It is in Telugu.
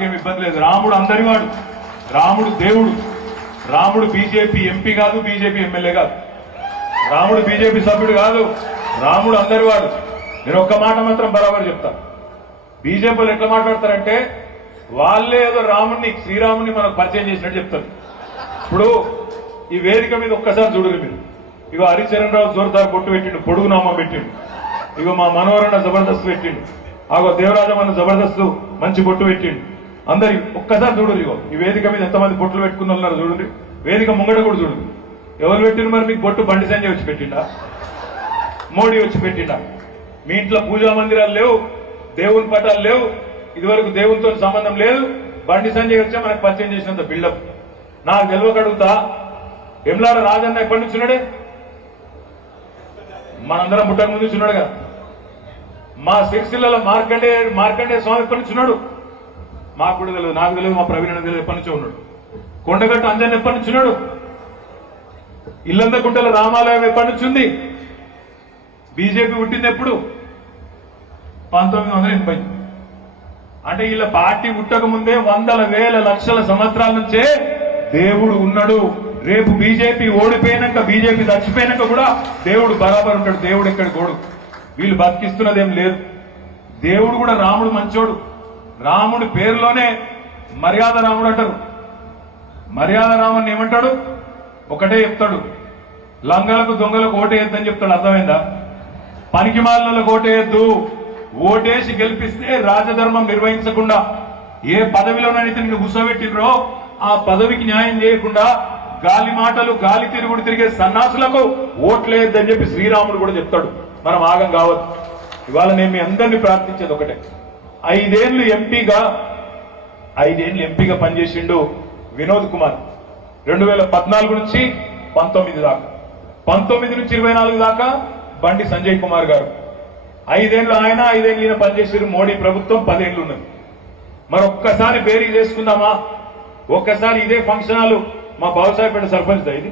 మనకేం ఇబ్బంది లేదు. రాముడు అందరివాడు, రాముడు దేవుడు. రాముడు బీజేపీ ఎంపీ కాదు, బీజేపీ ఎమ్మెల్యే కాదు, రాముడు బీజేపీ సభ్యుడు కాదు, రాముడు అందరివాడు. నేను ఒక్క మాట మాత్రం బరాబర్ చెప్తా. బీజేపీలు ఎట్లా మాట్లాడతారంటే వాళ్ళే ఏదో రాముడిని శ్రీరాముడిని మనకు పరిచయం చేసినట్టు చెప్తారు. ఇప్పుడు ఈ వేదిక మీద ఒక్కసారి చూడరు మీరు. ఇగో హరిచరణ్ రావు జోర్దార్ బొట్టు పెట్టిండు, పొడుగు నామం పెట్టిండు. ఇగో మా మనోహరణ జబర్దస్త్ పెట్టిండు. ఆగో దేవరాజమన్న జబర్దస్త్ మంచి బొట్టు పెట్టిండు. అందరి ఒక్కసారి చూడరు. ఇగో ఈ వేదిక మీద ఎంతమంది బొట్లు పెట్టుకున్న ఉన్నారు చూడండి. వేదిక ముంగట కూడా చూడండి. ఎవరు పెట్టిండు మరి మీకు బొట్టు? బండి సంజయ్ వచ్చి పెట్టిండా? మోడీ వచ్చి పెట్టిండా? మీ ఇంట్లో పూజా మందిరాలు లేవు, దేవుని పటాలు లేవు, ఇదివరకు దేవునితో సంబంధం లేదు. బండి సంజయ్ వచ్చే మనకు పరిచయం చేసినంత బిల్డప్. నాకు తెలియక అడుగుతా, ఎమ్లాడ రాజన్న ఎప్పటి నుంచి ఉన్నాడే? మనందరం ముట్టక ముందు ఉన్నాడు కదా. మా సిరిసిల్లలో మార్కండే స్వామి ఎప్పటి నుంచి ఉన్నాడు? మాకు కూడా తెలియదు, నాకు తెలియదు, మా ప్రవీణ తెలియదు ఎప్పటి నుంచో ఉన్నాడు. కొండగట్టు అంజన్ ఎప్పటి నుంచి ఉన్నాడు? ఇల్లందకుంటల రామాలయం ఎప్పటి నుంచి ఉంది? బీజేపీ పుట్టింది ఎప్పుడు? 1980. అంటే వీళ్ళ పార్టీ పుట్టక ముందే వందల వేల లక్షల సంవత్సరాల నుంచే దేవుడు ఉన్నాడు. రేపు బీజేపీ ఓడిపోయినాక, బీజేపీ చచ్చిపోయినాక కూడా దేవుడు బరాబర్ ఉంటాడు. దేవుడు ఎక్కడ గోడు. వీళ్ళు బతికిస్తున్నదేం లేదు. దేవుడు కూడా రాముడు మంచోడు. రాముడి పేరులోనే మర్యాద రాముడు అంటారు. మర్యాద రాముడిని ఏమంటాడు? ఒకటే చెప్తాడు, లంగలకు దొంగలకు ఓటేయద్దని చెప్తాడు. అర్థమైందా? పనికి మాలకు ఓటేయద్దు. ఓటేసి గెలిపిస్తే రాజధర్మం నిర్వహించకుండా ఏ పదవిలోనైతే నిన్ను కూర్చోబెట్టినరో ఆ పదవికి న్యాయం చేయకుండా గాలి మాటలు గాలి తిరుగుడు తిరిగే సన్నాసులకు ఓట్లేద్దని చెప్పి శ్రీరాముడు కూడా చెప్తాడు. మనం ఆగం కావద్దు. ఇవాళ నేను మీ అందరినీ ప్రార్థించేది ఒకటే, 5 ఏళ్లు ఎంపీగా పనిచేసిండు వినోద్ కుమార్. 2014 నుంచి 19 దాకా, 19 నుంచి 24 దాకా బండి సంజయ్ కుమార్ గారు. 5 ఏళ్లు ఆయన, 5 ఏళ్లు ఈయన పనిచేసారు. మోడీ ప్రభుత్వం 10 ఏళ్లు ఉన్నది. మరి ఒక్కసారి బేరీ చేసుకుందామా? ఒక్కసారి ఇదే ఫంక్షన్ హాలు మా బాబుసాహెబ్ సర్పంచ్ ఇది